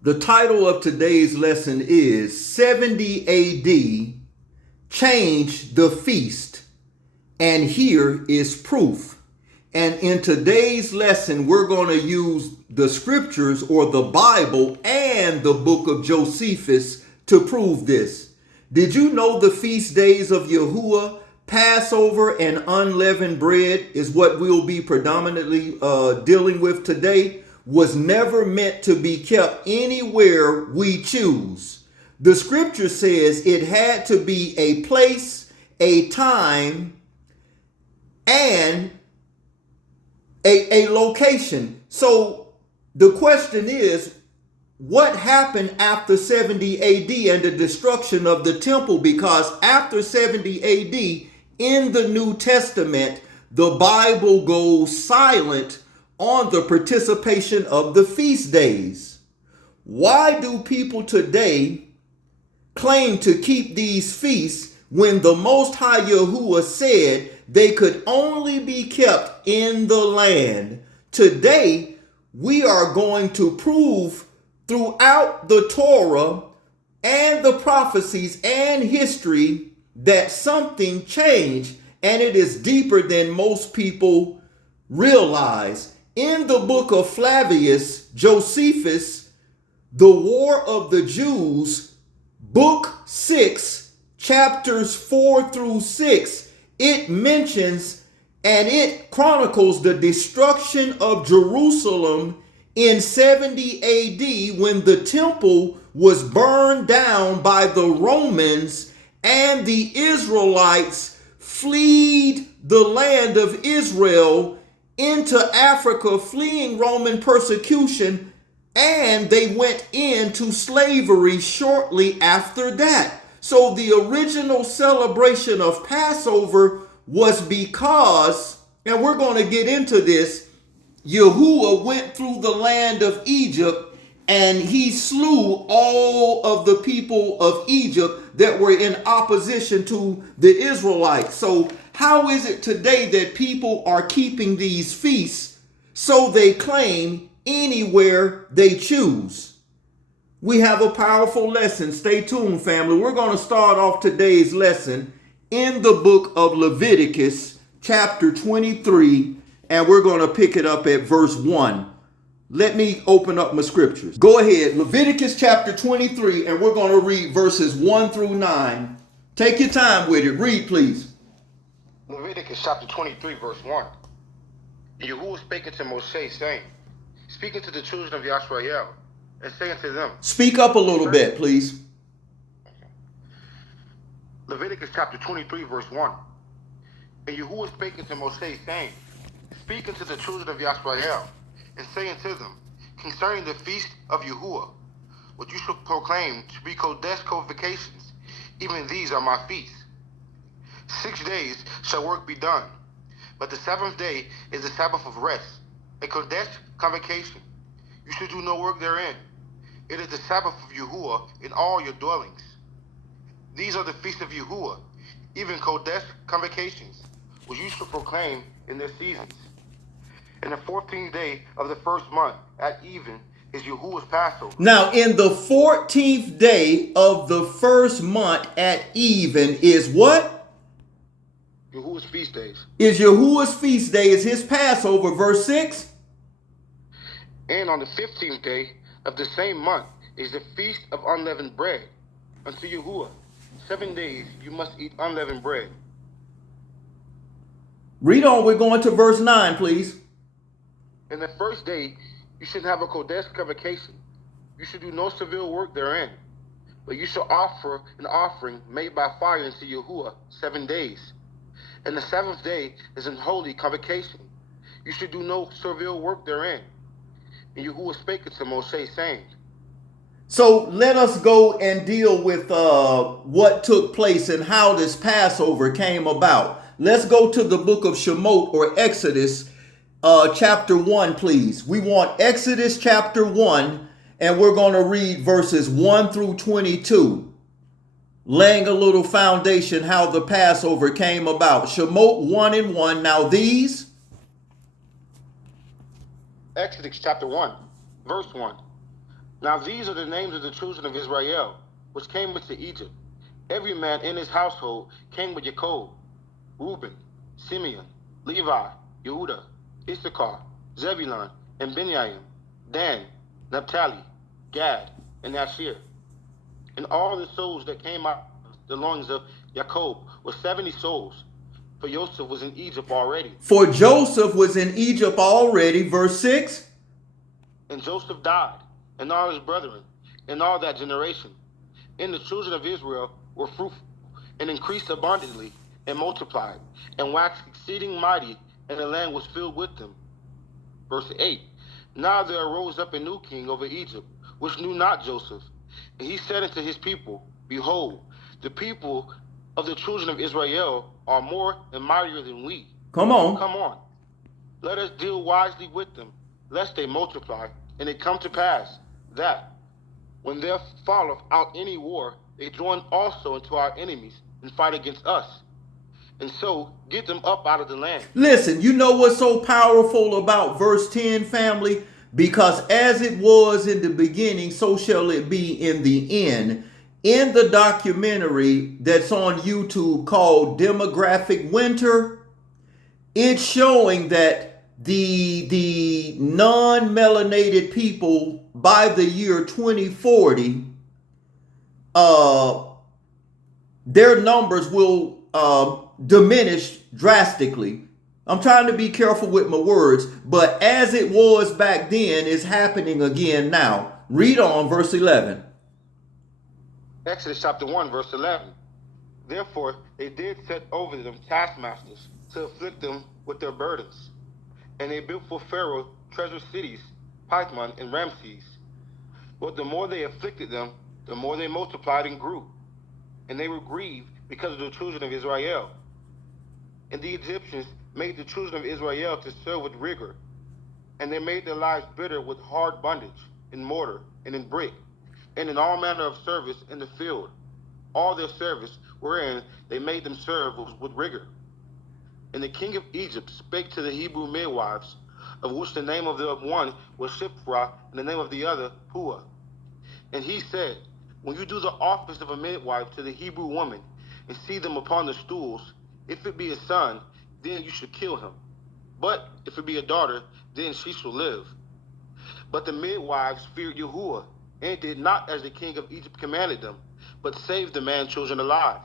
The title of today's lesson is 70 AD Changed the Feast, and here is proof. And in today's lesson, we're going to use the scriptures or the Bible and the book of Josephus to prove this. Did you know the feast days of Yahuwah, Passover and unleavened bread is what we'll be predominantly dealing with today, was never meant to be kept anywhere we choose. The scripture says it had to be a place, a time, and a location. So the question is, what happened after 70 AD and the destruction of the temple? Because after 70 AD in the New Testament, the Bible goes silent on the participation of the feast days. Why do people today claim to keep these feasts when the Most High Yahuwah said they could only be kept in the land? Today, we are going to prove throughout the Torah and the prophecies and history that something changed, and it is deeper than most people realize. In the book of Flavius Josephus, The War of the Jews, book 6, chapters 4 through 6, it mentions and it chronicles the destruction of Jerusalem in 70 AD when the temple was burned down by the Romans and the Israelites fled the land of Israel into Africa, fleeing Roman persecution, and they went into slavery shortly after that. So the original celebration of Passover was because, and we're going to get into this, Yahuwah went through the land of Egypt and he slew all of the people of Egypt that were in opposition to the Israelites. So how is it today that people are keeping these feasts so they claim anywhere they choose? We have a powerful lesson. Stay tuned, family. We're going to start off today's lesson in the book of Leviticus, chapter 23, and we're going to pick it up at verse 1. Let me open up my scriptures. Go ahead, Leviticus chapter 23, and we're going to read verses 1 through 9. Take your time with it. Read, please. Leviticus chapter 23, verse 1. And Yahuwah spake unto Moshe, saying, Speak unto the children of Yisrael, and say unto them. Speak up a little bit, please. Leviticus chapter 23, verse 1. And Yahuwah spake unto Moshe, saying, Speak unto the children of Yisrael, and say unto them, concerning the feast of Yahuwah, which you shall proclaim to be Kodesh convocations, even these are my feasts. 6 days shall work be done, but the seventh day is the Sabbath of rest, a Kodesh convocation. You shall do no work therein. It is the Sabbath of Yahuwah in all your dwellings. These are the feasts of Yahuwah, even Kodesh convocations, which you shall proclaim in their seasons. In the 14th day of the first month at even is Yahuwah's Passover. Now, in the 14th day of the first month at even is what? Yahuwah's feast days. Is Yahuwah's feast day, is his Passover, verse 6. And on the 15th day of the same month is the feast of unleavened bread unto Yahuwah. 7 days you must eat unleavened bread. Read on, we're going to verse 9, please. In the first day you should have a Kodesh convocation. You should do no civil work therein, but you shall offer an offering made by fire unto Yahuwah 7 days. And the seventh day is an holy convocation. You should do no servile work therein. And Yahuwah spake unto Moshe, saying. So let us go and deal with what took place and how this Passover came about. Let's go to the book of Shemot or Exodus, chapter 1, please. We want Exodus chapter 1, and we're going to read verses 1 through 22. Laying a little foundation how the Passover came about. Shemot 1 and 1. Now these. Exodus chapter 1, verse 1. Now these are the names of the children of Israel, which came into Egypt. Every man in his household came with Jacob: Reuben, Simeon, Levi, Yehuda, Issachar, Zebulun, and Benjamin, Dan, Naphtali, Gad, and Asher. And all the souls that came out of the loins of Jacob were 70 souls, for Joseph was in Egypt already. For Joseph was in Egypt already, verse 6. And Joseph died, and all his brethren, and all that generation. And the children of Israel were fruitful, and increased abundantly, and multiplied, and waxed exceeding mighty, and the land was filled with them. Verse 8. Now there arose up a new king over Egypt, which knew not Joseph. And he said unto his people, Behold, the people of the children of Israel are more and mightier than we. Come on. Come on. Let us deal wisely with them, lest they multiply. And it come to pass that, when there falleth out any war, they join also unto our enemies, and fight against us, and so get them up out of the land. Listen, you know what's so powerful about verse 10, family? Because as it was in the beginning, so shall it be in the end. In the documentary that's on YouTube called Demographic Winter, it's showing that the non-melanated people by the year 2040, their numbers will diminish drastically. I'm trying to be careful with my words, but as it was back then, it's happening again now. Read on, verse 11. Exodus chapter 1, verse 11. Therefore they did set over them taskmasters to afflict them with their burdens. And they built for Pharaoh treasure cities, Pithom and Ramses. But the more they afflicted them, the more they multiplied and grew. And they were grieved because of the children of Israel. And the Egyptians made the children of Israel to serve with rigor. And they made their lives bitter with hard bondage, in mortar, and in brick, and in all manner of service in the field. All their service wherein they made them serve was with rigor. And the king of Egypt spake to the Hebrew midwives, of which the name of the one was Shiphrah, and the name of the other Puah. And he said, when you do the office of a midwife to the Hebrew woman, and see them upon the stools, if it be a son, then you should kill him. But if it be a daughter, then she shall live. But the midwives feared Yahuwah, and did not as the king of Egypt commanded them, but saved the man children alive.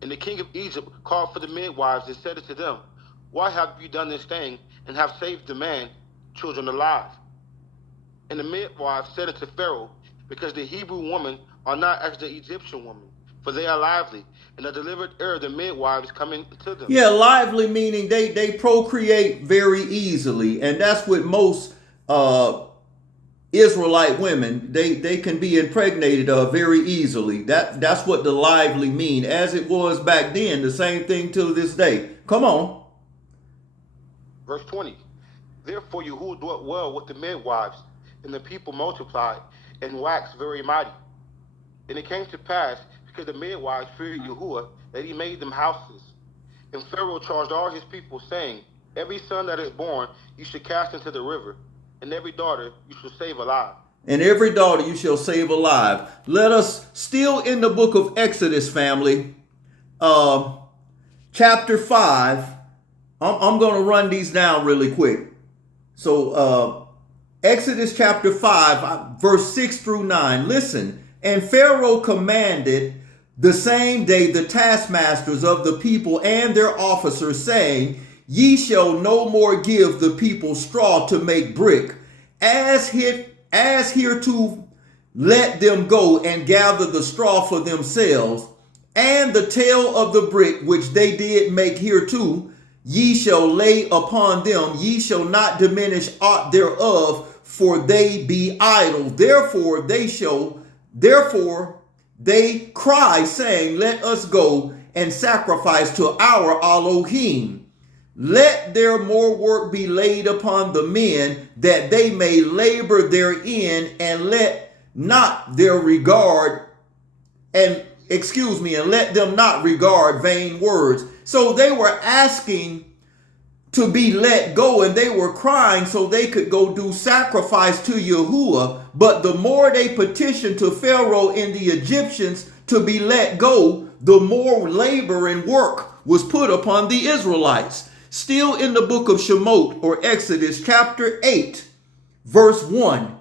And the king of Egypt called for the midwives and said unto them, why have you done this thing, and have saved the man children alive? And the midwives said unto Pharaoh, because the Hebrew women are not as the Egyptian women, for they are lively, and are delivered ere the midwives come into them. Yeah, lively meaning they procreate very easily, and that's what most Israelite women, they can be impregnated very easily. That's what the lively mean. As it was back then, the same thing to this day. Come on. Verse 20. Therefore Yahuwah dwelt well with the midwives, and the people multiplied and waxed very mighty. And it came to pass, because the midwives feared Yahuwah, that he made them houses. And Pharaoh charged all his people, saying, every son that is born you should cast into the river, and every daughter you shall save alive. And every daughter you shall save alive. Let us, still in the book of Exodus, family, chapter 5. I'm going to run these down really quick. So Exodus chapter 5, verse 6 through 9. Listen, and Pharaoh commanded the same day the taskmasters of the people and their officers, saying, ye shall no more give the people straw to make brick, as hereto let them go and gather the straw for themselves, and the tail of the brick which they did make hereto, ye shall lay upon them, ye shall not diminish aught thereof, for they be idle. Therefore they cry, saying, let us go and sacrifice to our Elohim. Let their more work be laid upon the men, that they may labor therein, and let not their regard, and let them not regard vain words. So they were asking to be let go, and they were crying so they could go do sacrifice to Yahuwah. But the more they petitioned to Pharaoh and the Egyptians to be let go, the more labor and work was put upon the Israelites. Still in the book of Shemot, or Exodus chapter 8, verse 1.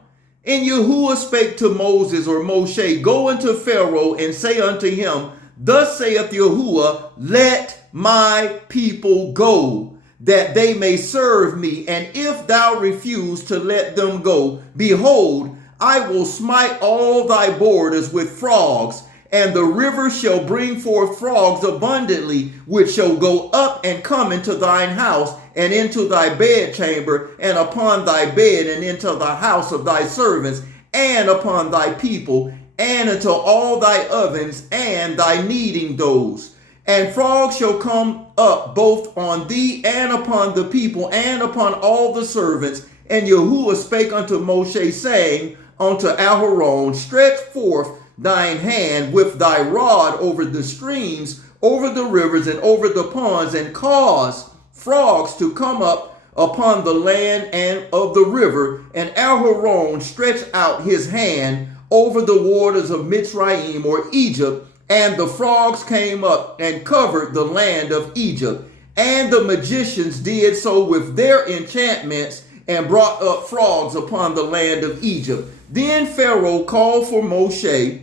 And Yahuwah spake to Moses, or Moshe, go unto Pharaoh and say unto him, thus saith Yahuwah, let my people go, that they may serve me. And if thou refuse to let them go, behold, I will smite all thy borders with frogs, and the river shall bring forth frogs abundantly, which shall go up and come into thine house, and into thy bedchamber, and upon thy bed, and into the house of thy servants, and upon thy people, and into all thy ovens, and thy kneading doughs. And frogs shall come up both on thee, and upon the people, and upon all the servants. And Yahuwah spake unto Moshe, saying unto Aharon, stretch forth thine hand with thy rod over the streams, over the rivers, and over the ponds, and cause frogs to come up upon the land and of the river. And Aharon stretched out his hand over the waters of Mitzrayim, or Egypt, and the frogs came up and covered the land of Egypt. And the magicians did so with their enchantments, and brought up frogs upon the land of Egypt. Then Pharaoh called for Moshe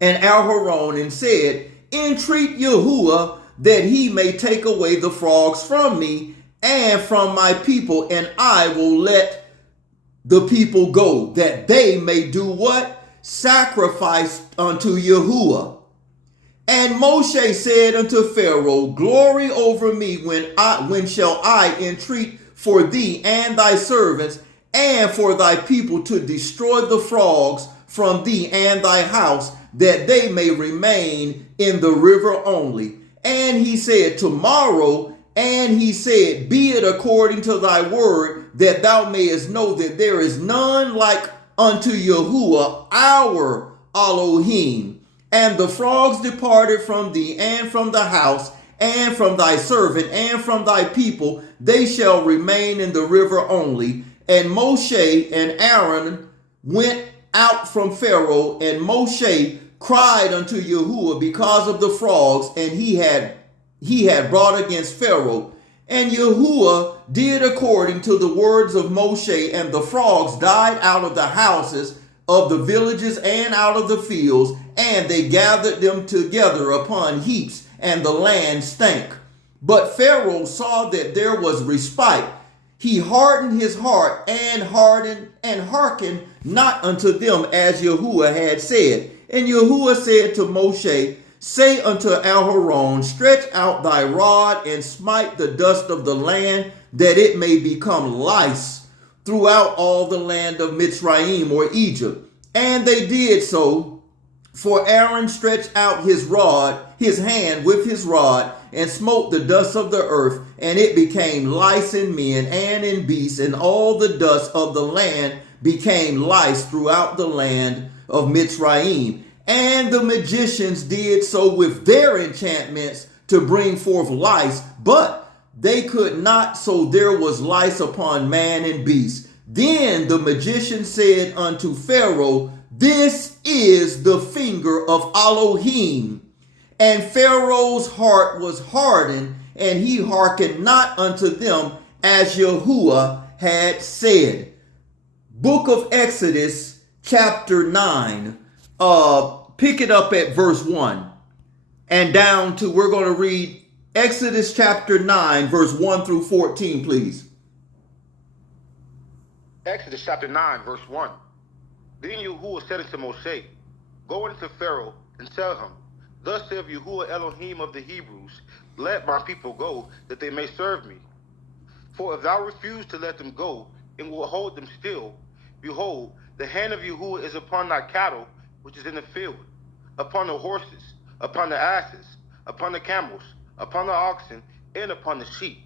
and Aharon and said, entreat Yahuwah that he may take away the frogs from me and from my people, and I will let the people go, that they may do what? Sacrifice unto Yahuwah. And Moshe said unto Pharaoh, glory over me, when shall I entreat for thee and thy servants and for thy people to destroy the frogs from thee and thy house, that they may remain in the river only? And he said, tomorrow. And he said, be it according to thy word, that thou mayest know that there is none like unto Yahuwah our Elohim. And the frogs departed from thee, and from the house, and from thy servant, and from thy people. They shall remain in the river only. And Moshe and Aaron went out from Pharaoh, and Moshe cried unto Yahuwah because of the frogs, and he had brought against Pharaoh. And Yahuwah did according to the words of Moshe, and the frogs died out of the houses of the villages and out of the fields, and they gathered them together upon heaps, and the land stank. But Pharaoh saw that there was respite. He hardened his heart and hearkened not unto them, as Yahuwah had said. And Yahuwah said to Moshe, say unto Aharon, stretch out thy rod and smite the dust of the land, that it may become lice throughout all the land of Mitzrayim, or Egypt. And they did so, for Aaron stretched out his hand with his rod, and smote the dust of the earth, and it became lice in men and in beasts, and all the dust of the land became lice throughout the land of Mitzrayim. And the magicians did so with their enchantments to bring forth lice, but they could not, so there was lice upon man and beast. Then the magician said unto Pharaoh, this is the finger of Elohim. And Pharaoh's heart was hardened, and he hearkened not unto them, as Yahuwah had said. Book of Exodus, chapter 9. Pick it up at verse 1 and down to, we're going to read Exodus chapter 9, verse 1 through 14, please. Exodus chapter 9, verse 1. Then Yahuwah said unto Moshe, go unto Pharaoh and tell him, thus saith Yahuwah Elohim of the Hebrews, let my people go, that they may serve me. For if thou refuse to let them go, and will hold them still, behold, the hand of Yahuwah is upon thy cattle, which is in the field, upon the horses, upon the asses, upon the camels, upon the oxen, and upon the sheep.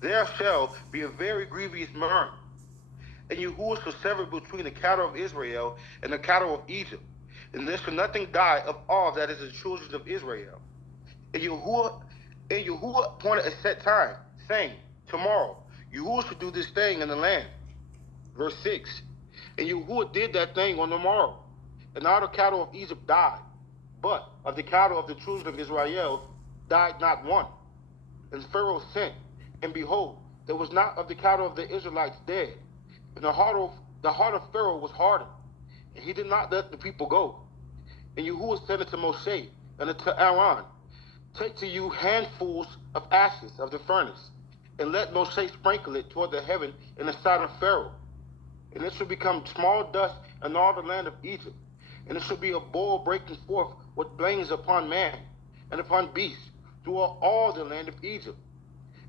There shall be a very grievous murmur. And Yahuwah shall sever between the cattle of Israel and the cattle of Egypt, and there shall nothing die of all that is the children of Israel. And Yahuwah appointed a set time, saying, tomorrow Yahuwah should do this thing in the land. Verse 6. And Yahuwah did that thing on the morrow. And all the cattle of Egypt died. But of the cattle of the children of Israel died not one. And Pharaoh sent, and behold, there was not of the cattle of the Israelites dead. And the heart of Pharaoh was hardened, and he did not let the people go. And Yahuwah said unto Moshe and unto Aaron, take to you handfuls of ashes of the furnace, and let Moshe sprinkle it toward the heaven in the sight of Pharaoh. And it shall become small dust in all the land of Egypt. And it shall be a boil breaking forth with flames upon man and upon beast through all the land of Egypt.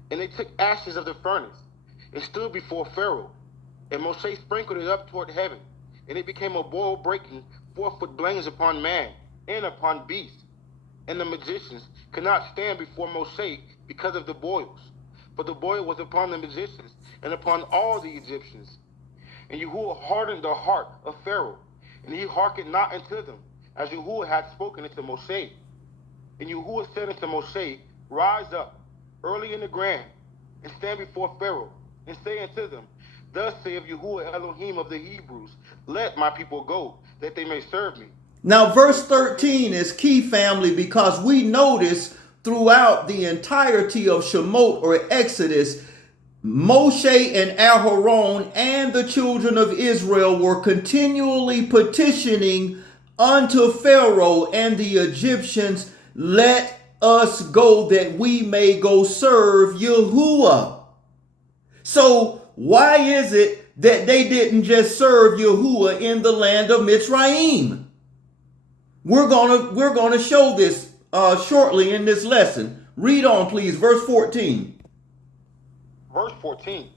And they took ashes of the furnace and stood before Pharaoh. And Moshe sprinkled it up toward heaven. And it became a boil breaking forth with flames upon man and upon beast. And the magicians could not stand before Moshe because of the boils. For the boil was upon the magicians and upon all the Egyptians. And Yahuwah hardened the heart of Pharaoh, and he hearkened not unto them, as Yahuwah had spoken unto Moshe. And Yahuwah said unto Moshe, rise up early in the grand, and stand before Pharaoh, and say unto them, thus saith Yahuwah Elohim of the Hebrews, let my people go, that they may serve me. Now, verse 13 is key, family, because we notice throughout the entirety of Shemot or Exodus, Moshe and Aharon and the children of Israel were continually petitioning unto Pharaoh and the Egyptians, let us go that we may go serve Yahuwah. So why is it that they didn't just serve Yahuwah in the land of Mitzrayim? We're gonna show this shortly in this lesson. Read on, please, verse 14. Verse 14.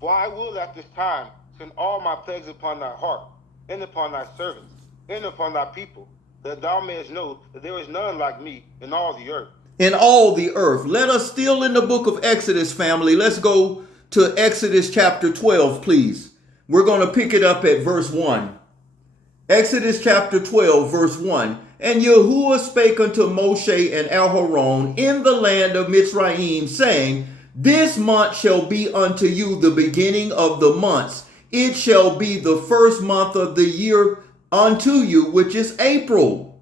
For I will at this time send all my plagues upon thy heart, and upon thy servants, and upon thy people, that thou mayest know that there is none like me in all the earth. In all the earth. Let us still in the book of Exodus, family. Let's go to Exodus chapter 12, please. We're going to pick it up at verse 1. Exodus chapter 12, verse 1. And Yahuwah spake unto Moshe and Aharon in the land of Mitzrayim, saying, this month shall be unto you the beginning of the months. It shall be the first month of the year unto you, which is April.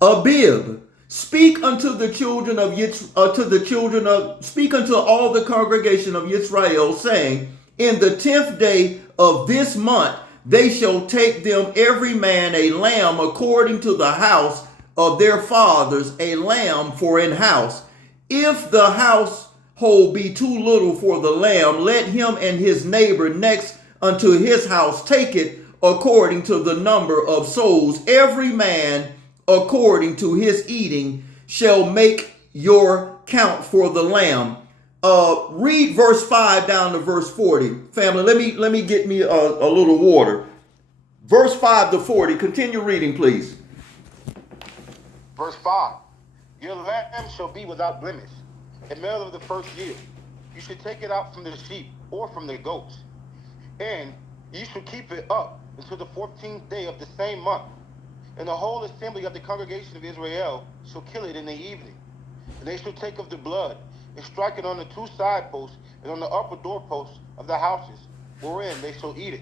Abib. Speak unto the children of speak unto all the congregation of Yisrael, saying, in the 10th day of this month they shall take them every man a lamb according to the house of their fathers, a lamb for an house. If the household be too little for the lamb, let him and his neighbor next unto his house take it according to the number of souls. Every man according to his eating shall make your count for the lamb. Read verse 5 down to verse 40. Family, let me get me a little water. Verse 5 to 40. Continue reading, please. Verse 5. Your lamb shall be without blemish, a male of the first year. You should take it out from the sheep or from the goats. And ye shall keep it up until the 14th day of the same month. And the whole assembly of the congregation of Israel shall kill it in the evening. And they shall take of the blood, and strike it on the two side posts, and on the upper doorposts of the houses, wherein they shall eat it.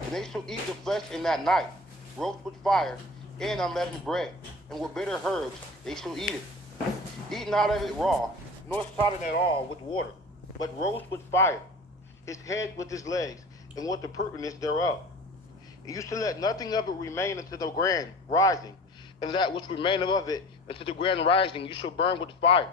And they shall eat the flesh in that night, roast with fire, and unleavened bread, and with bitter herbs they shall eat it. Eat not of it raw, nor sodden at all with water, but roast with fire, his head with his legs, and with the purtenance thereof. And you shall let nothing of it remain until the grand rising, and that which remaineth of it until the grand rising you shall burn with fire.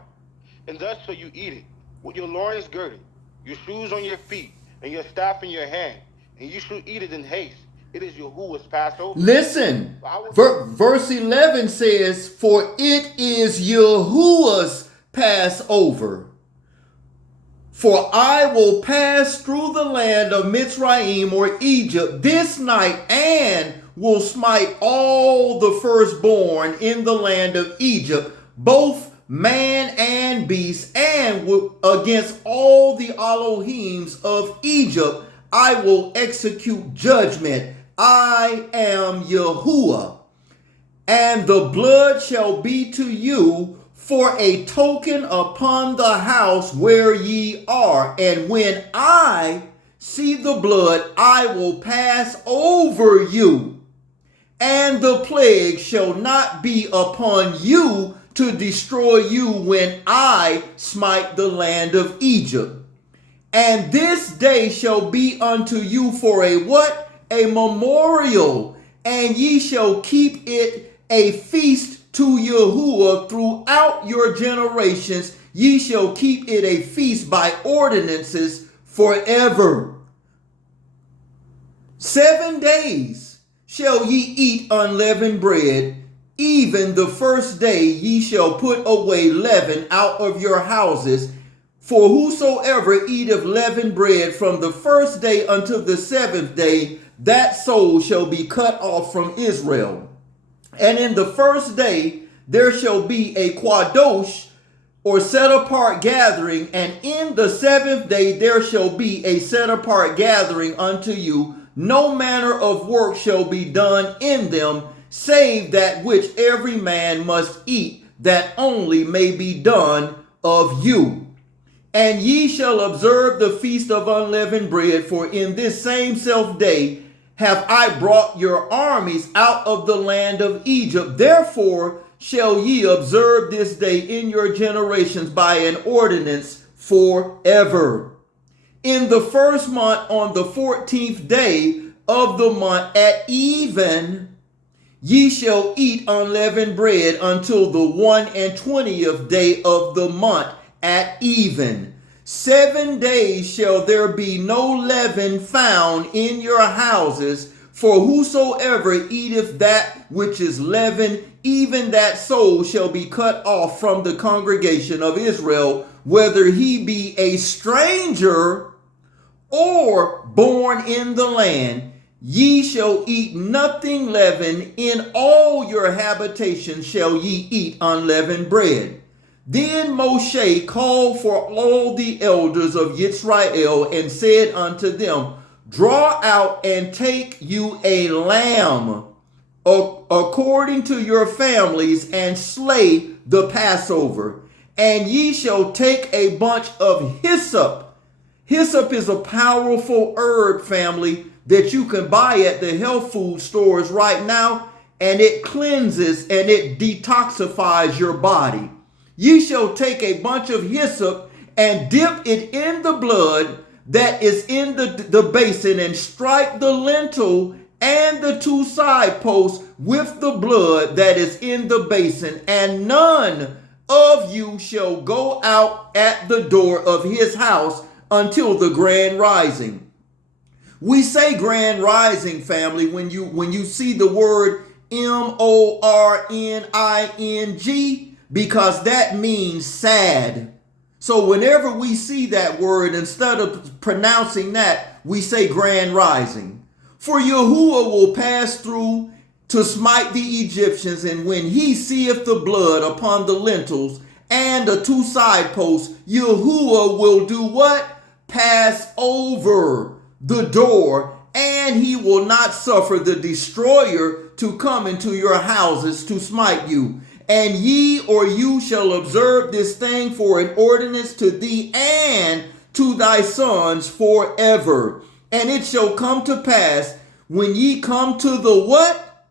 And thus shall you eat it, with your loins girded, your shoes on your feet, and your staff in your hand, and you shall eat it in haste. It is Yahuwah's Passover. Listen, verse 11 says, for it is Yahuwah's Passover. For I will pass through the land of Mitzrayim or Egypt this night, and will smite all the firstborn in the land of Egypt, both man and beast, and against all the Elohims of Egypt I will execute judgment. I am Yahuwah. And the blood shall be to you for a token upon the house where ye are. And when I see the blood, I will pass over you, and the plague shall not be upon you to destroy you when I smite the land of Egypt. And this day shall be unto you for a what? A memorial, and ye shall keep it a feast to Yahuwah throughout your generations. Ye shall keep it a feast by ordinances forever. 7 days shall ye eat unleavened bread. Even the first day ye shall put away leaven out of your houses. For whosoever eateth leavened bread from the first day unto the 7th day, that soul shall be cut off from Israel. And in the first day there shall be a kwadosh, or set apart gathering, and in the 7th day there shall be a set apart gathering unto you. No manner of work shall be done in them, save that which every man must eat, that only may be done of you. And ye shall observe the feast of unleavened bread, for in this same self day have I brought your armies out of the land of Egypt. Therefore shall ye observe this day in your generations by an ordinance forever. In the first month, on the 14th day of the month at even, ye shall eat unleavened bread until the 21st day of the month at even. 7 days shall there be no leaven found in your houses, for whosoever eateth that which is leavened, even that soul shall be cut off from the congregation of Israel, whether he be a stranger or born in the land. Ye shall eat nothing leavened. In all your habitations shall ye eat unleavened bread. Then Moshe called for all the elders of Yisrael and said unto them, draw out and take you a lamb according to your families, and slay the Passover. And ye shall take a bunch of hyssop. Hyssop is a powerful herb, family, that you can buy at the health food stores right now, and it cleanses and it detoxifies your body. Ye shall take a bunch of hyssop and dip it in the blood that is in the basin, and strike the lintel and the 2 side posts with the blood that is in the basin. And none of you shall go out at the door of his house until the grand rising. We say grand rising, family, when you see the word MORNING, because that means sad. So whenever we see that word, instead of pronouncing that, we say grand rising. For Yahuwah will pass through to smite the Egyptians, and when he seeth the blood upon the lintels and the 2 side posts, Yahuwah will do what? Pass over the door, and he will not suffer the destroyer to come into your houses to smite you. And ye or you shall observe this thing for an ordinance to thee and to thy sons forever. And it shall come to pass when ye come to the what?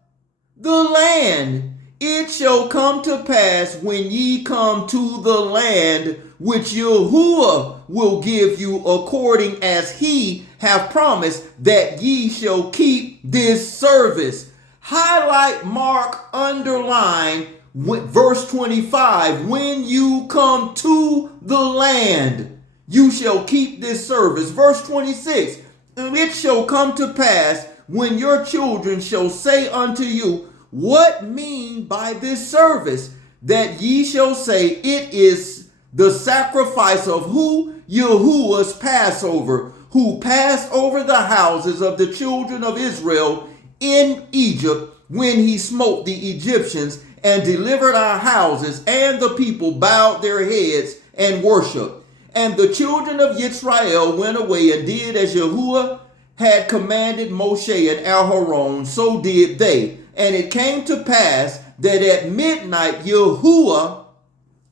The land. It shall come to pass when ye come to the land which Yahuwah will give you, according as he hath promised, that ye shall keep this service. Highlight, mark, underline verse 25. When you come to the land, you shall keep this service. Verse 26. And it shall come to pass when your children shall say unto you, what mean by this service? That ye shall say, it is the sacrifice of who? Yahuwah's Passover, who passed over the houses of the children of Israel in Egypt when he smote the Egyptians and delivered our houses, and the people bowed their heads and worshiped. And the children of Yisrael went away and did as Yahuwah had commanded Moshe and Aharon, so did they. And it came to pass that at midnight Yahuwah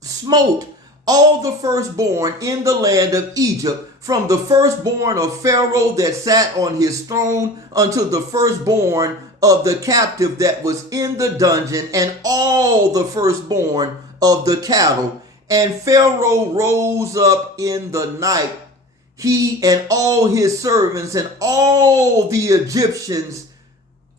smote all the firstborn in the land of Egypt, from the firstborn of Pharaoh that sat on his throne unto the firstborn of the captive that was in the dungeon, and all the firstborn of the cattle. And Pharaoh rose up in the night, he and all his servants and all the Egyptians,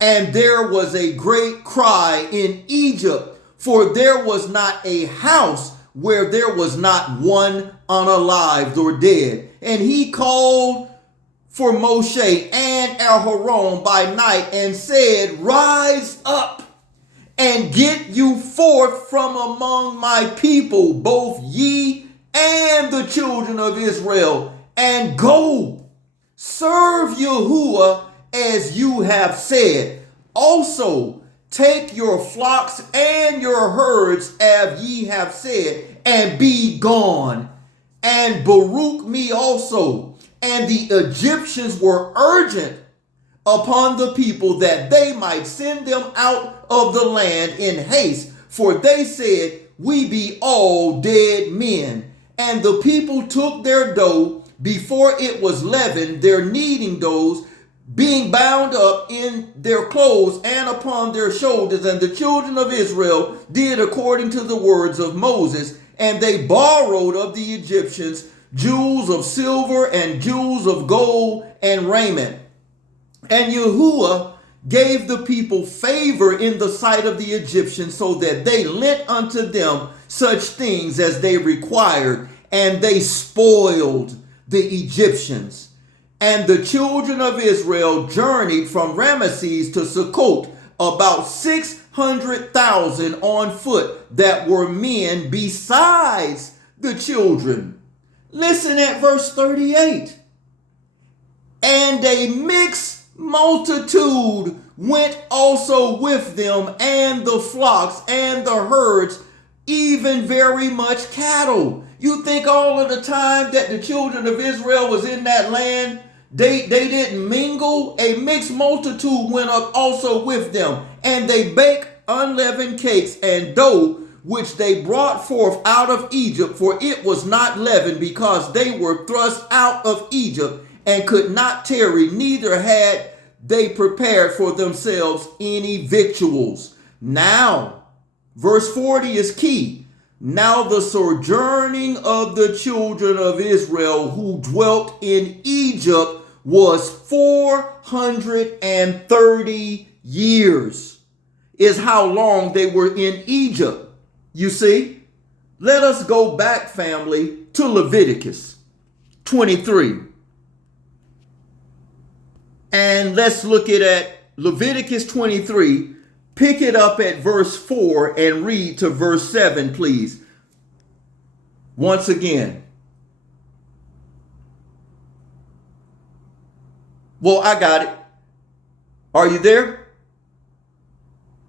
and there was a great cry in Egypt, for there was not a house where there was not one unalived or dead. And he called for Moshe and Aaron by night and said, Rise up and get you forth from among my people, both ye and the children of Israel, and go serve Yahuwah as you have said. Also take your flocks and your herds as ye have said, and be gone, and Baruch me also. And the Egyptians were urgent upon the people that they might send them out of the land in haste, for they said, We be all dead men. And the people took their dough before it was leavened, their kneading doughs, being bound up in their clothes and upon their shoulders. And the children of Israel did according to the words of Moses, and they borrowed of the Egyptians jewels of silver and jewels of gold and raiment. And Yahuwah gave the people favor in the sight of the Egyptians, so that they lent unto them such things as they required, and they spoiled the Egyptians. And the children of Israel journeyed from Ramesses to Succoth, about 600,000 on foot, that were men besides the children. Listen at verse 38. And a mixed multitude went also with them, and the flocks and the herds, even very much cattle. You think all of the time that the children of Israel was in that land, they didn't mingle? A mixed multitude went up also with them, and they baked unleavened cakes and dough, which they brought forth out of Egypt, for it was not leavened, because they were thrust out of Egypt and could not tarry, neither had they prepared for themselves any victuals. Now, verse 40 is key. Now the sojourning of the children of Israel who dwelt in Egypt was 430 years, is how long they were in Egypt. You see, let us go back, family, to Leviticus 23. And let's look at Leviticus 23. Pick it up at verse 4 and read to verse 7, please. Once again. Well, I got it. Are you there?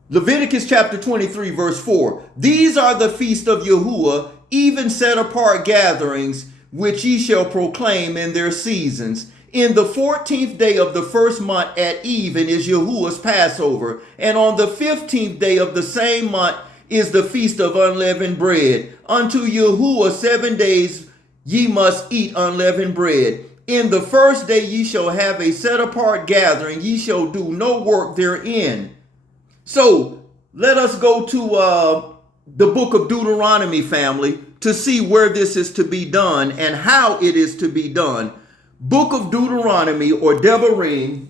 Leviticus chapter 23, verse 4. These are the feasts of Yahuwah, even set apart gatherings, which ye shall proclaim in their seasons. In the 14th day of the first month at even is Yahuwah's Passover. And on the 15th day of the same month is the feast of unleavened bread. Unto Yahuwah 7 days ye must eat unleavened bread. In the first day ye shall have a set apart gathering. Ye shall do no work therein. So let us go to the book of Deuteronomy, family, to see where this is to be done and how it is to be done. Book of Deuteronomy, or Devarim,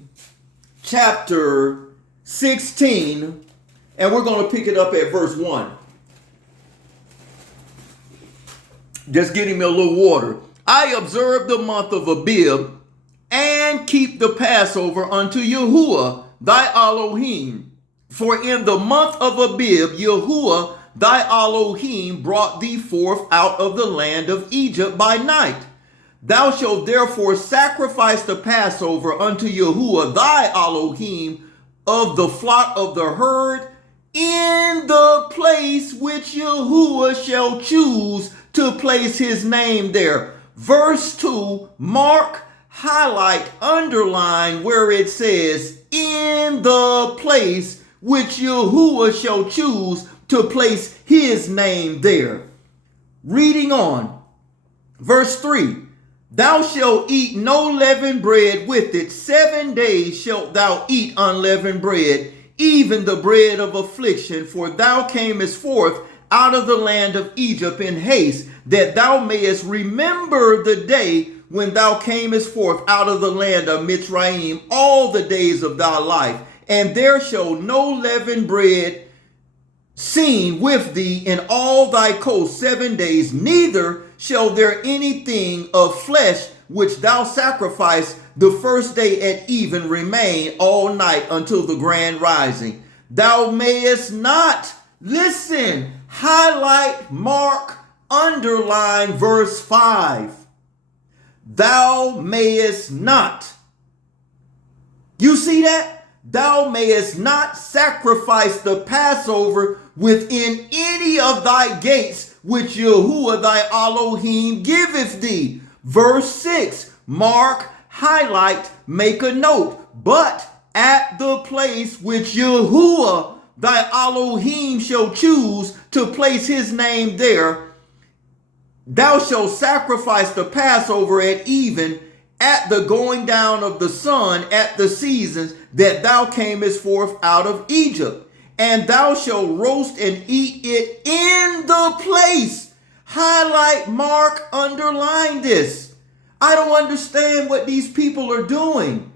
chapter 16, and we're going to pick it up at verse 1. Just getting me a little water. I observe the month of Abib and keep the Passover unto Yahuwah thy Elohim. For in the month of Abib, Yahuwah thy Elohim brought thee forth out of the land of Egypt by night. Thou shalt therefore sacrifice the Passover unto Yahuwah thy Elohim of the flock of the herd in the place which Yahuwah shall choose to place his name there. Verse 2, mark, highlight, underline where it says, in the place which Yahuwah shall choose to place his name there. Reading on. Verse 3. Thou shalt eat no leavened bread with it. 7 days shalt thou eat unleavened bread, even the bread of affliction. For thou camest forth out of the land of Egypt in haste, that thou mayest remember the day when thou camest forth out of the land of Mitzrayim all the days of thy life. And there shall no leavened bread seen with thee in all thy coast 7 days, neither shall there anything of flesh which thou sacrifice the first day at even remain all night until the grand rising. Thou mayest not, listen, highlight, mark, underline verse 5. Thou mayest not. You see that? Thou mayest not sacrifice the Passover within any of thy gates which Yahuwah thy Elohim giveth thee. Verse 6, mark, highlight, make a note. But at the place which Yahuwah thy Elohim shall choose to place his name there, thou shalt sacrifice the Passover at even, at the going down of the sun, at the seasons that thou camest forth out of Egypt. And thou shalt roast and eat it in the place. Highlight, mark, underline this. I don't understand what these people are doing.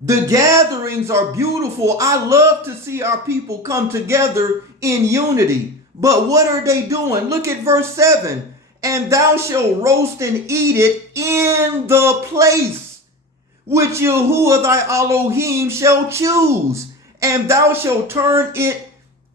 The gatherings are beautiful. I love to see our people come together in unity. But what are they doing? Look at verse 7. And thou shalt roast and eat it in the place which Yahuwah thy Elohim shall choose. And thou shalt turn it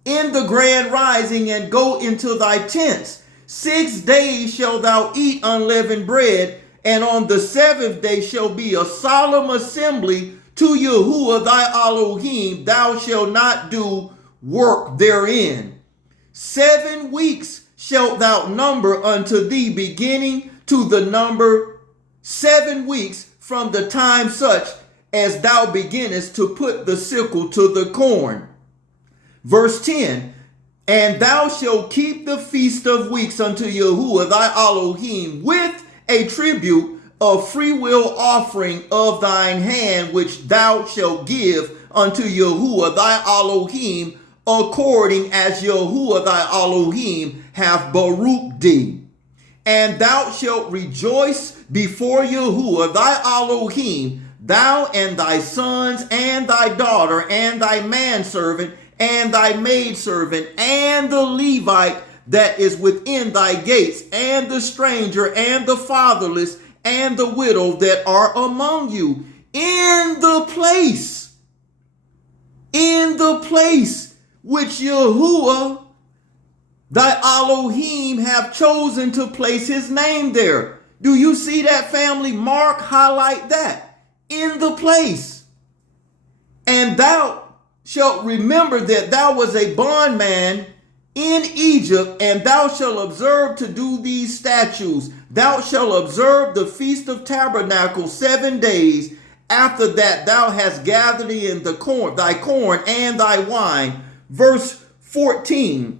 in the grand rising and go into thy tents. 6 days shalt thou eat unleavened bread, and on the 7th day shall be a solemn assembly to Yahuwah thy Elohim. Thou shalt not do work therein. 7 weeks shalt thou number unto thee, beginning to the number 7 weeks from the time such as thou beginnest to put the sickle to the corn. Verse 10, and thou shalt keep the feast of weeks unto Yahuwah thy Elohim with a tribute of free will offering of thine hand, which thou shalt give unto Yahuwah thy Elohim, according as Yahuwah thy Elohim hath baruched thee. And thou shalt rejoice before Yahuwah thy Elohim, thou and thy sons and thy daughter and thy manservant and thy maidservant and the Levite that is within thy gates, and the stranger and the fatherless and the widow that are among you, in the place which Yahuwah thy Elohim have chosen to place his name there. Do you see that, family? Mark, highlight that. In the place. And thou shalt remember that thou was a bondman in Egypt, and thou shalt observe to do these statutes. Thou shalt observe the Feast of Tabernacles 7 days. After that thou hast gathered in the corn, thy corn and thy wine. Verse 14.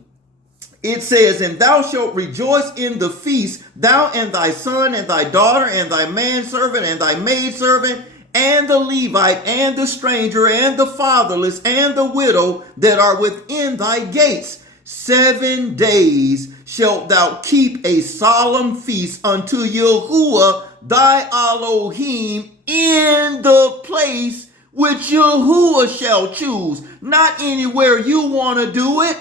It says, and thou shalt rejoice in the feast, thou and thy son and thy daughter and thy manservant and thy maidservant and the Levite and the stranger and the fatherless and the widow that are within thy gates. 7 days shalt thou keep a solemn feast unto Yahuwah thy Elohim in the place which Yahuwah shall choose. Not anywhere you want to do it.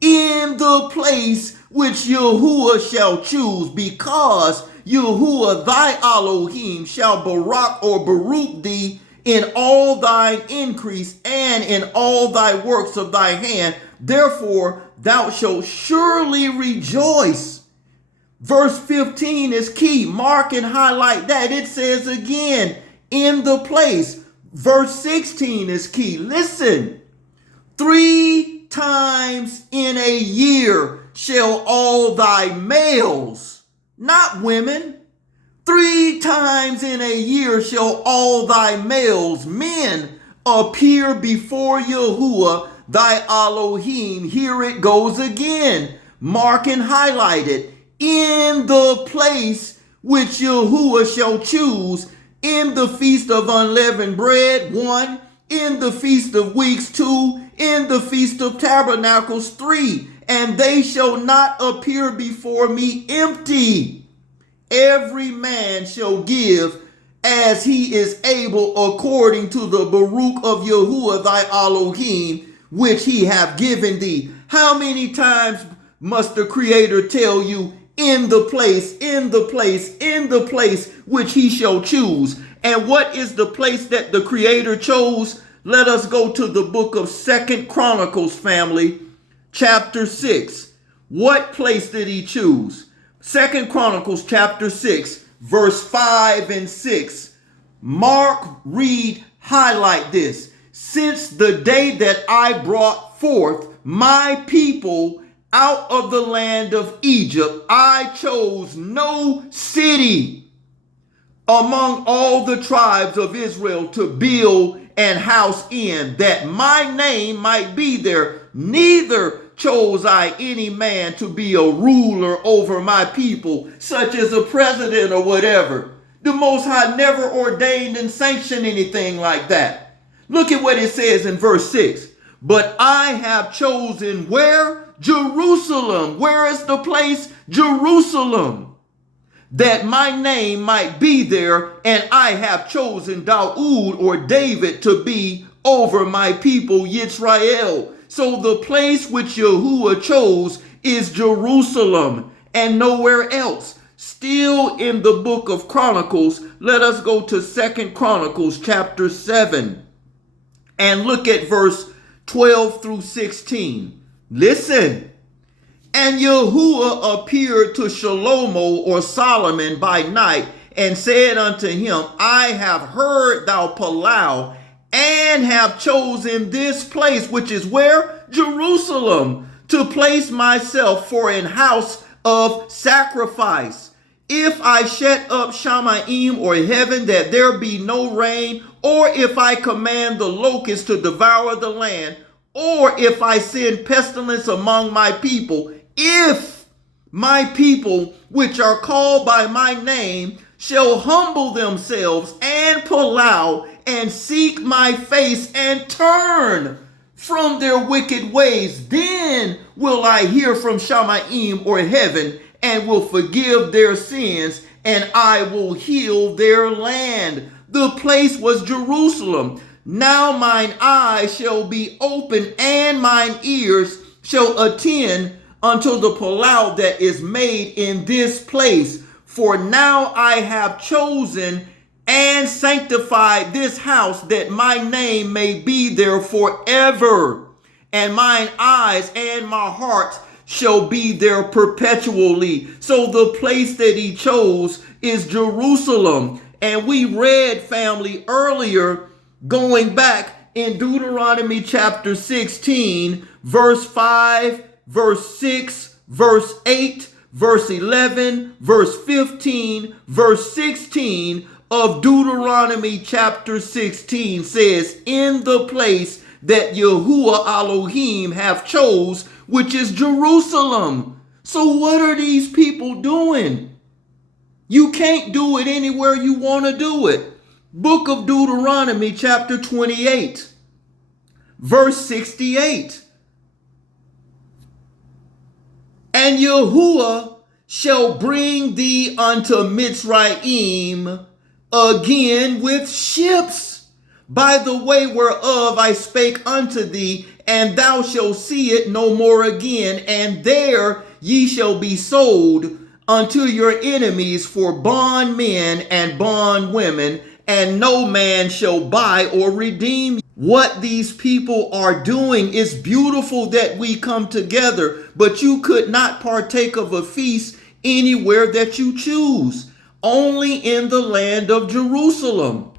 In the place which Yahuwah shall choose, because Yahuwah thy Elohim shall baruch thee in all thine increase and in all thy works of thy hand. Therefore thou shalt surely rejoice. Verse 15 is key. Mark and highlight that. It says again, in the place. Verse 16 is key. Listen. 3 times in a year shall all thy males, not women, 3 times in a year shall all thy males, men, appear before Yahuwah thy Elohim. Here it goes again. Mark and highlight it. in the place which Yahuwah shall choose, in the feast of unleavened bread, 1, in the feast of weeks, 2, in the feast of tabernacles, 3, and they shall not appear before me empty. Every man shall give as he is able, according to the Baruch of Yahuwah thy Elohim, which he hath given thee. How many times must the Creator tell you, in the place, in the place, in the place which he shall choose? And what is the place that the Creator chose? Let us go to the book of 2 Chronicles, family, chapter 6. What place did he choose? 2 Chronicles chapter 6, verse 5 and 6. Mark, read, highlight this. Since the day that I brought forth my people out of the land of Egypt, I chose no city among all the tribes of Israel to build an house in, that my name might be there. Neither chose I any man to be a ruler over my people, such as a president or whatever. The Most High never ordained and sanctioned anything like that. Look at what it says in verse 6. But I have chosen where? Jerusalem. Where is the place? Jerusalem. That my name might be there, and I have chosen Daud or David to be over my people Yisrael. So the place which Yahuwah chose is Jerusalem and nowhere else. Still in the book of Chronicles, let us go to 2 Chronicles chapter 7 and look at verse 12 through 16. Listen. And Yahuwah appeared to Shalomo or Solomon by night and said unto him, I have heard thou Palau, and have chosen this place, which is where? Jerusalem, to place myself for an house of sacrifice. If I shut up Shamayim or heaven that there be no rain, or if I command the locusts to devour the land, or if I send pestilence among my people, if my people, which are called by my name, shall humble themselves and Palau and seek my face and turn from their wicked ways, then will I hear from Shamayim or heaven and will forgive their sins, and I will heal their land. The place was Jerusalem. Now mine eyes shall be open and mine ears shall attend unto the Palau that is made in this place. For now I have chosen and sanctified this house, that my name may be there forever. And mine eyes and my heart shall be there perpetually. So the place that he chose is Jerusalem. And we read, family, earlier, going back in Deuteronomy chapter 16, verse 5, verse 6, verse 8, verse 11, verse 15, verse 16 of Deuteronomy chapter 16 says, in the place that Yahuwah Elohim have chose, which is Jerusalem. So what are these people doing? You can't do it anywhere you want to do it. Book of Deuteronomy chapter 28, verse 68. And Yahuwah shall bring thee unto Mitzrayim again with ships, by the way whereof I spake unto thee, and thou shalt see it no more again, and there ye shall be sold unto your enemies for bondmen and bondwomen, and no man shall buy or redeem. What these people are doing is beautiful, that we come together, but you could not partake of a feast anywhere that you choose, only in the land of Jerusalem.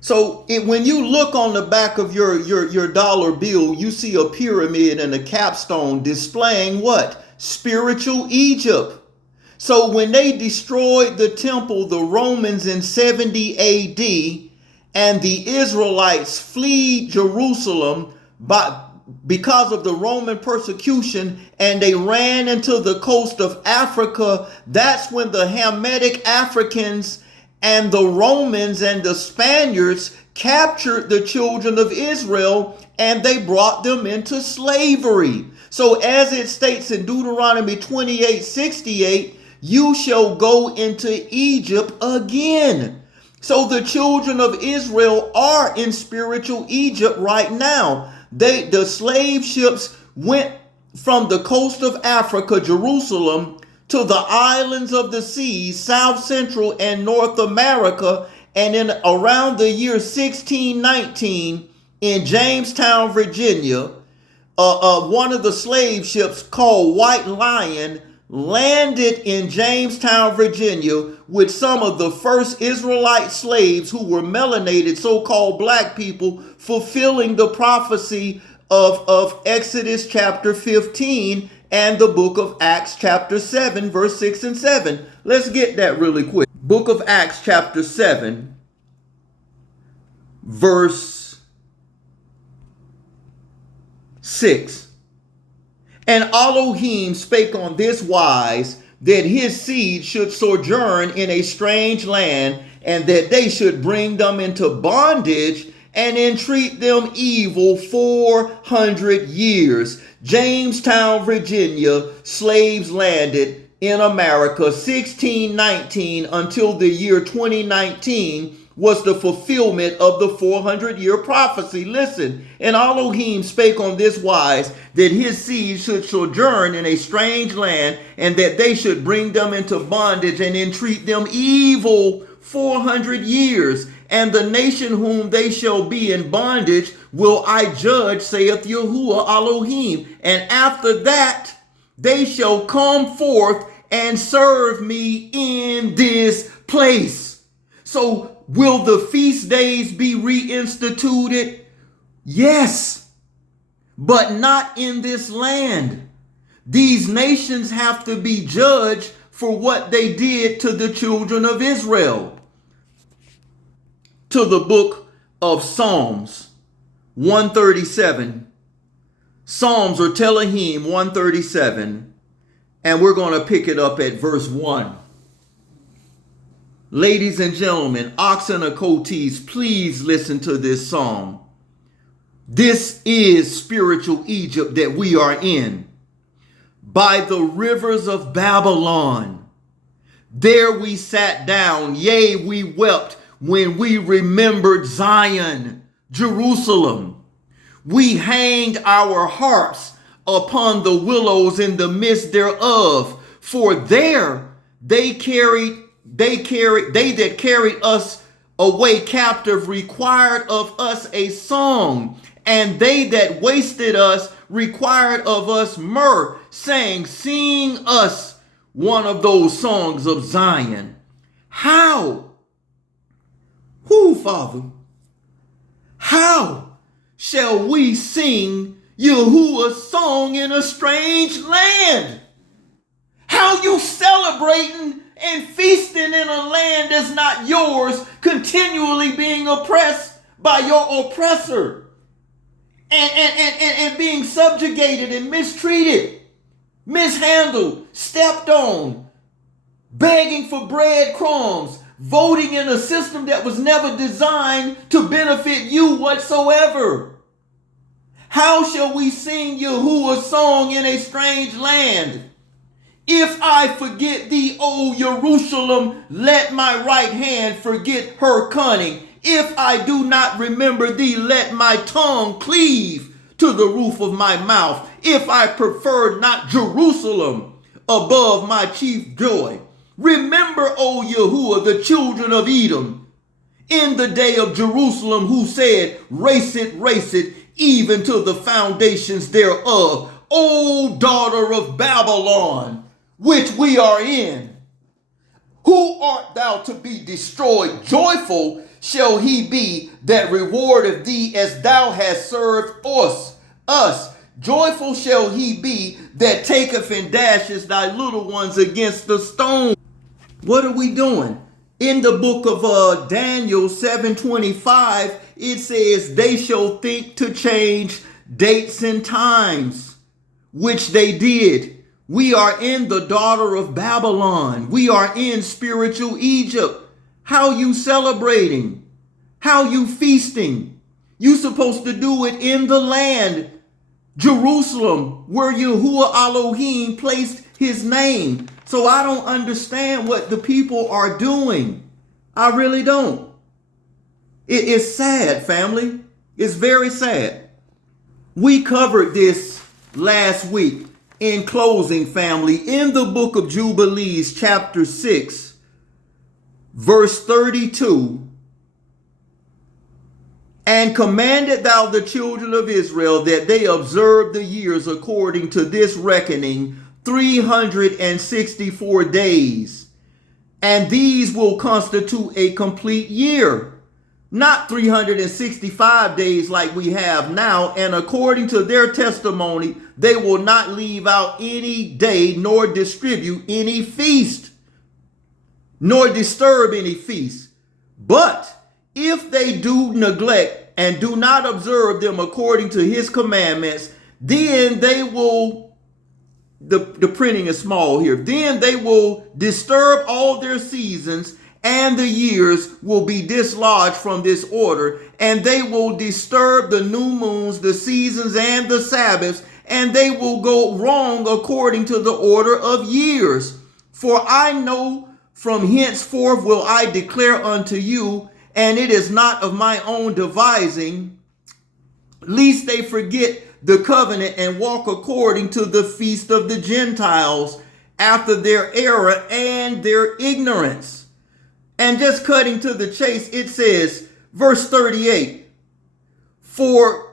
So when you look on the back of your dollar bill, you see a pyramid and a capstone displaying what? Spiritual Egypt. So when they destroyed the temple, the Romans in 70 AD, and the Israelites fled Jerusalem because of the Roman persecution, and they ran into the coast of Africa. That's when the Hamitic Africans and the Romans and the Spaniards captured the children of Israel, and they brought them into slavery. So as it states in Deuteronomy 28:68, you shall go into Egypt again. So the children of Israel are in spiritual Egypt right now. The slave ships went from the coast of Africa, Jerusalem, to the islands of the seas, South Central and North America. And in around the year 1619 in Jamestown, Virginia, one of the slave ships called White Lion landed in Jamestown, Virginia, with some of the first Israelite slaves who were melanated, so-called black people, fulfilling the prophecy of Exodus chapter 15 and the book of Acts chapter 7, verse 6 and 7. Let's get that really quick. Book of Acts chapter 7, verse 6. And Elohim spake on this wise, that his seed should sojourn in a strange land, and that they should bring them into bondage and entreat them evil 400 years. Jamestown, Virginia, slaves landed in America 1619 until the year 2019 was the fulfillment of the 400-year prophecy. Listen, and Elohim spake on this wise, that his seed should sojourn in a strange land, and that they should bring them into bondage and entreat them evil 400 years. And the nation whom they shall be in bondage will I judge, saith Yahuwah Elohim. And after that they shall come forth and serve me in this place. So will the feast days be reinstituted? Yes, but not in this land. These nations have to be judged for what they did to the children of Israel. To the book of Psalms 137. Psalms or Telahim 137. And we're going to pick it up at verse 1. Ladies and gentlemen, oxen and coatees, please listen to this psalm. This is spiritual Egypt that we are in. By the rivers of Babylon, there we sat down, yea, we wept when we remembered Zion, Jerusalem. We hanged our harps upon the willows in the midst thereof, for there they that carried us away captive required of us a song, and they that wasted us required of us myrrh, saying, sing us one of those songs of Zion. How? Who, Father? How shall we sing Yahuwah's song in a strange land? How you celebrating and feasting in a land that's not yours, continually being oppressed by your oppressor, and being subjugated and mistreated, mishandled, stepped on, begging for breadcrumbs, voting in a system that was never designed to benefit you whatsoever. How shall we sing Yahuwah's song in a strange land? If I forget thee, O Jerusalem, let my right hand forget her cunning. If I do not remember thee, let my tongue cleave to the roof of my mouth. If I prefer not Jerusalem above my chief joy. Remember, O Yahuwah, the children of Edom, in the day of Jerusalem, who said, race it, even to the foundations thereof. O daughter of Babylon, which we are in, who art thou to be destroyed? Joyful shall he be that rewardeth thee as thou hast served us. Joyful shall he be that taketh and dashes thy little ones against the stone. What are we doing? In the book of Daniel 7:25, it says, they shall think to change dates and times, which they did. We are in the daughter of Babylon. We are in spiritual Egypt. How you celebrating? How you feasting? You supposed to do it in the land, Jerusalem, where Yahuwah Elohim placed his name. So I don't understand what the people are doing. I really don't. It is sad, family. It's very sad. We covered this last week. In closing, family, in the book of Jubilees, chapter 6, verse 32, and commanded thou the children of Israel that they observe the years according to this reckoning, 364 days. And these will constitute a complete year. Not 365 days like we have now. And according to their testimony, they will not leave out any day, nor distribute any feast, nor disturb any feast. But if they do neglect and do not observe them according to his commandments, then they will, the printing is small here, then they will disturb all their seasons, and the years will be dislodged from this order, and they will disturb the new moons, the seasons, and the Sabbaths, and they will go wrong according to the order of years. For I know from henceforth will I declare unto you, and it is not of my own devising, lest they forget the covenant and walk according to the feast of the Gentiles, after their error and their ignorance. And just cutting to the chase, it says, verse 38, For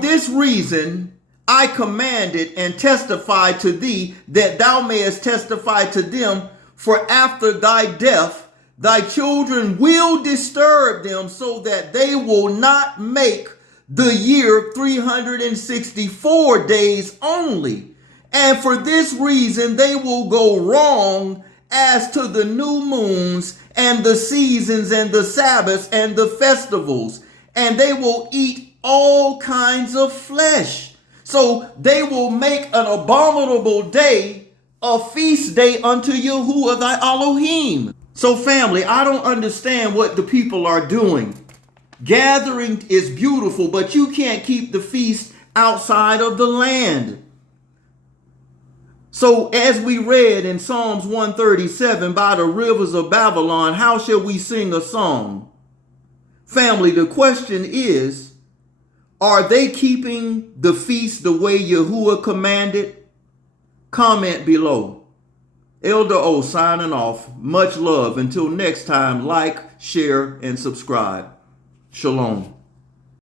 this reason I commanded and testified to thee, that thou mayest testify to them, for after thy death thy children will disturb them, so that they will not make the year 364 days only. And for this reason they will go wrong as to the new moons and the seasons and the Sabbaths and the festivals, and they will eat all kinds of flesh. So they will make an abominable day a feast day unto Yahuwah thy Elohim. So family, I don't understand what the people are doing. Gathering is beautiful, but you can't keep the feast outside of the land. So as we read in Psalms 137, by the rivers of Babylon, how shall we sing a song? Family, the question is, are they keeping the feast the way Yahuwah commanded? Comment below. Elder O signing off. Much love. Until next time, like, share, and subscribe. Shalom.